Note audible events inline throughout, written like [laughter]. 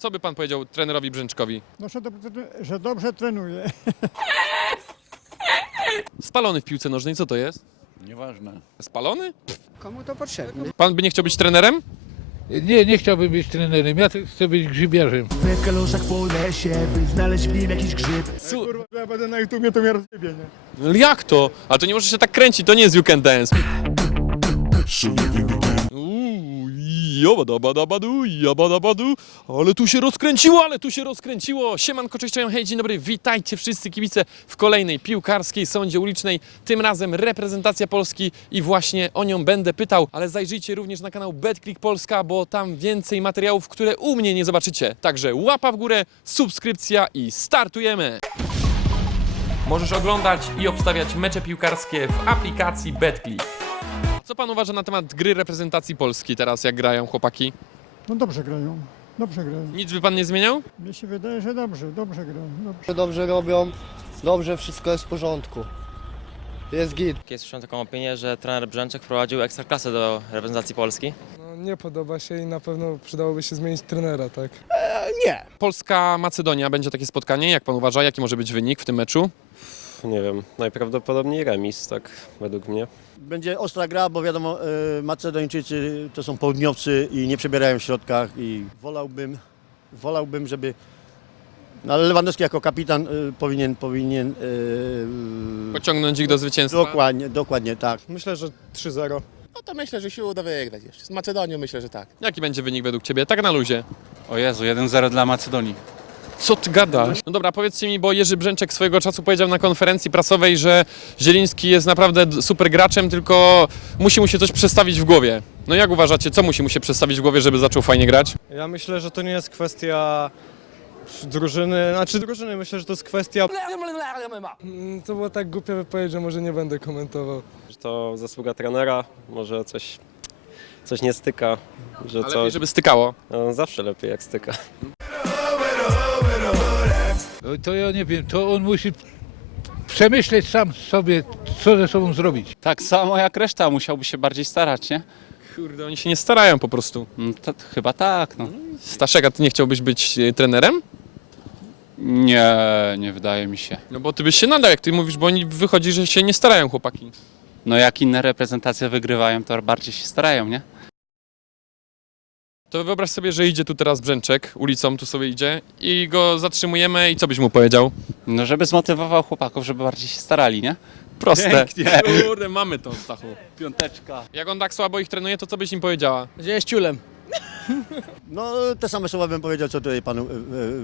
Co by pan powiedział trenerowi Brzęczkowi? No, że, dobrze, że dobrze trenuje. Spalony w piłce nożnej, co to jest? Nieważne. Spalony? Komu to potrzebne? Pan by nie chciał być trenerem? Nie, nie chciałbym być trenerem, ja tylko chcę być grzybiarzem. W kaloszach po lesie, by znaleźć w nim jakiś grzyb Su- Kurwa, ja będę na YouTubie, to mnie rozjebie, nie? Jak to? Ale to nie może się tak kręcić, to nie jest You Can Dance. Jabadabadabadu, jabadabadu. Ale tu się rozkręciło, ale tu się rozkręciło. Siemanko, cześć, cześć, hej, dzień dobry. Witajcie wszyscy kibice w kolejnej piłkarskiej sądzie ulicznej. Tym razem reprezentacja Polski i właśnie o nią będę pytał. Ale zajrzyjcie również na kanał BetClick Polska, bo tam więcej materiałów, które u mnie nie zobaczycie. Także łapa w górę, subskrypcja i startujemy. Możesz oglądać i obstawiać mecze piłkarskie w aplikacji BetClick. Co pan uważa na temat gry reprezentacji Polski teraz, jak grają chłopaki? No dobrze grają, dobrze grają. Nic by pan nie zmieniał? Mnie się wydaje, że dobrze, dobrze grają. Dobrze. dobrze robią, dobrze wszystko jest w porządku. Jest git. Kiedyś słyszałem taką opinię, że trener Brzęczek wprowadził ekstraklasę do reprezentacji Polski. No, nie podoba się i na pewno przydałoby się zmienić trenera, tak? Polska-Macedonia będzie takie spotkanie. Jak pan uważa, jaki może być wynik w tym meczu? Nie wiem, najprawdopodobniej remis, tak według mnie. Będzie ostra gra, bo wiadomo, e, Macedończycy to są południowcy i nie przebierają w środkach i wolałbym, wolałbym, żeby... No ale Lewandowski jako kapitan e, powinien, powinien... e, Pociągnąć ich do zwycięstwa? Dokładnie, dokładnie tak. Myślę, że 3-0. No to myślę, że się uda wygrać jeszcze. Z Macedonią myślę, że tak. Jaki będzie wynik według ciebie? Tak na luzie. O Jezu, 1-0 dla Macedonii. Co ty gadasz? No dobra, powiedzcie mi, bo Jerzy Brzęczek swojego czasu powiedział na konferencji prasowej, że Zieliński jest naprawdę super graczem, tylko musi mu się coś przestawić w głowie. No jak uważacie, co musi mu się przestawić w głowie, żeby zaczął fajnie grać? Ja myślę, że to nie jest kwestia drużyny, znaczy drużyny, myślę, że to jest kwestia... Mm, To było tak głupia wypowiedź, że może nie będę komentował. Że to zasługa trenera, może coś, coś nie styka, że Ale co, lepiej, żeby stykało. no, zawsze lepiej jak styka. To ja nie wiem, to on musi przemyśleć sam sobie, co ze sobą zrobić. Tak samo jak reszta, musiałby się bardziej starać, nie? Kurde, oni się nie starają po prostu. Mm, To, chyba tak, no. Staszek, a ty nie chciałbyś być e, trenerem? Nie, nie wydaje mi się. No bo ty byś się nadał, jak ty mówisz, bo oni wychodzi, że się nie starają chłopaki. No jak inne reprezentacje wygrywają, to bardziej się starają, nie? To wyobraź sobie, że idzie tu teraz Brzęczek, ulicą tu sobie idzie i go zatrzymujemy i co byś mu powiedział? No żeby zmotywował chłopaków, żeby bardziej się starali, nie? Proste. Pięknie. Kurde, mamy to, Stachu. Piąteczka. Jak on tak słabo ich trenuje, to co byś im powiedziała? Że jest ciulem. No te same słowa bym powiedział, co tutaj panu e, e,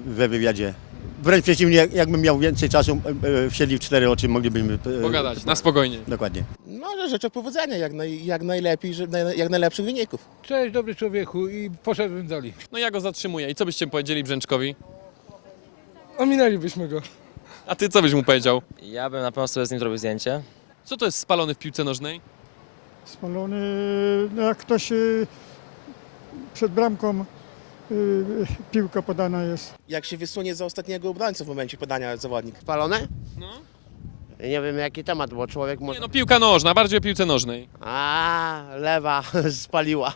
we wywiadzie. Wręcz przeciwnie, jak- jakbym miał więcej czasu, e, e, wsiedli w cztery oczy, moglibyśmy... e, Pogadać, na spokojnie. Dokładnie. No ale życzę powodzenia, jak, naj, jak najlepiej, że, naj, jak najlepszych wyników. Cześć, dobry człowieku i poszedłem dalej. No ja go zatrzymuję. I co byście powiedzieli Brzęczkowi? Ominęlibyśmy go. A ty co byś mu powiedział? Ja bym na pewno sobie z nim zrobił zdjęcie. Co to jest spalony w piłce nożnej? Spalony, no jak ktoś y, przed bramką piłka podana jest. Jak się wysunie za ostatniego obrońcę w momencie podania zawodnik. Spalone? No. Nie wiem jaki temat, bo człowiek Nie może... no, piłka nożna, bardziej o piłce nożnej. A, lewa [laughs] spaliła.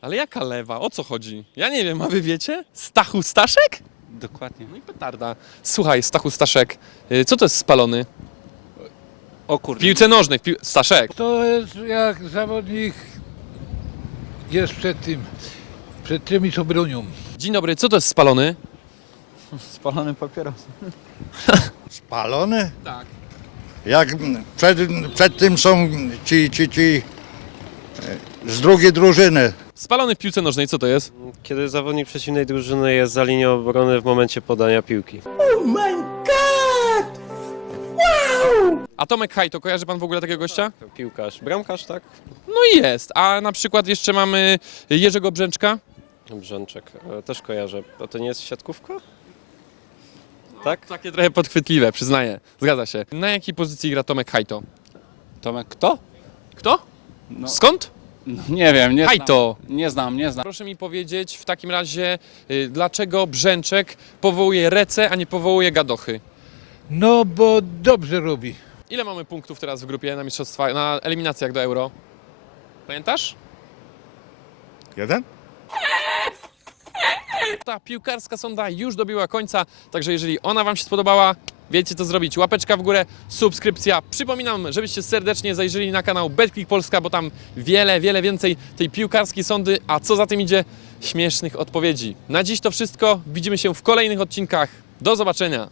Ale jaka lewa? O co chodzi? Ja nie wiem, a wy wiecie? Stachu Staszek? Dokładnie. No i petarda. Słuchaj, Stachu Staszek, y, co to jest spalony? O W kurde. piłce nożnej, w pił... Staszek. To jest jak zawodnik jest przed tym, przed tymi, co bronią. Dzień dobry, co to jest spalony? Spalony papieros. [laughs] Spalony? Tak. Jak przed, przed tym są ci, ci, ci e, z drugiej drużyny. Spalony w piłce nożnej, co to jest? Kiedy zawodnik przeciwnej drużyny jest za linią obrony w momencie podania piłki. A Tomek Hajto, kojarzy pan w ogóle takiego gościa? Piłkarz, bramkarz, tak? No i jest. A na przykład jeszcze mamy Jerzego Brzęczka. Brzęczek, e, też kojarzę. A to nie jest siatkówka? Tak? Takie trochę podchwytliwe, przyznaję. Zgadza się. Na jakiej pozycji gra Tomek Hajto? Tomek, kto? Kto? No, Skąd? no, nie wiem, nie znam. Hajto. Nie znam, nie znam. Proszę mi powiedzieć w takim razie, y, dlaczego Brzęczek powołuje Rece, a nie powołuje Gadochy? No bo dobrze robi. Ile mamy punktów teraz w grupie na mistrzostwa, na eliminacjach do Euro? Pamiętasz? Jeden? Piłkarska sonda już dobiła końca, także jeżeli ona Wam się spodobała, wiecie co zrobić. Łapeczka w górę, subskrypcja. Przypominam, żebyście serdecznie zajrzeli na kanał BetClick Polska, bo tam wiele, wiele więcej tej piłkarskiej sondy, a co za tym idzie, śmiesznych odpowiedzi. Na dziś to wszystko. Widzimy się w kolejnych odcinkach. Do zobaczenia.